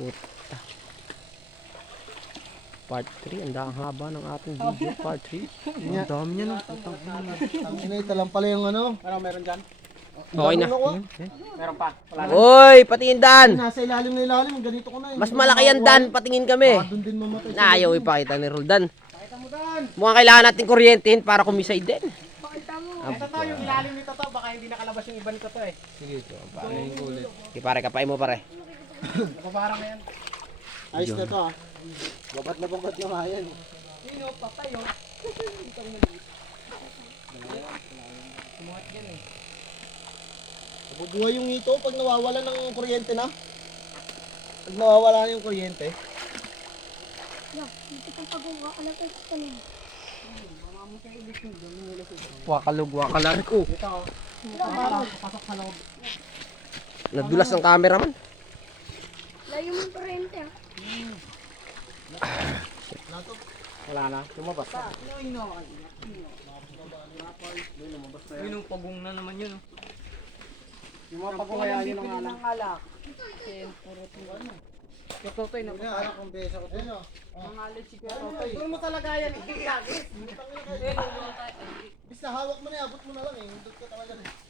Puta. Part 3, ang haba ng ating video. Part 3. Ang dami niya no. Ang ito lang pala yung ano. Meron dyan? Okay na. Meron pa. Wala na. Uy, patingin Dan. Nasa ilalim na ilalim, ganito ko na. Mas malaki yan Dan, patingin kami. Doon din mamatay. Na ayaw ipakita ni Roldan. Pakita mo Dan. Mukhang kailangan natin kuryentehin para kumisay din. Ito to, yung ilalim nito to. Baka hindi nakalabas yung iba nito to eh. Sige, so, paano yung kulit? Sige pare, kapain mo pare. Napaparang na yan. Ayos na to ah. Babat na babat yung hayan. Sino? Patay oh. Sumuhat yan eh. Nabubuhay yung ito pag nawawala ng kuryente na. Pag nawawala na yung kuryente. Wakalog, wakalag. Oh, Dito oh. Pasok sa loob. nadulas ng cameraman. Layo mo parente ah. Wala na. Lumabas na. Yung pagong na naman yun. Yung mga pagkakayaan yun ang alak. Yung totoy na Anak kong besa ko din oh. pangalit si Kuya Totoy. Doon mo talaga yan. Hindi Bis na hawak mo na, abot mo na lang eh. Hindot ka talaga eh.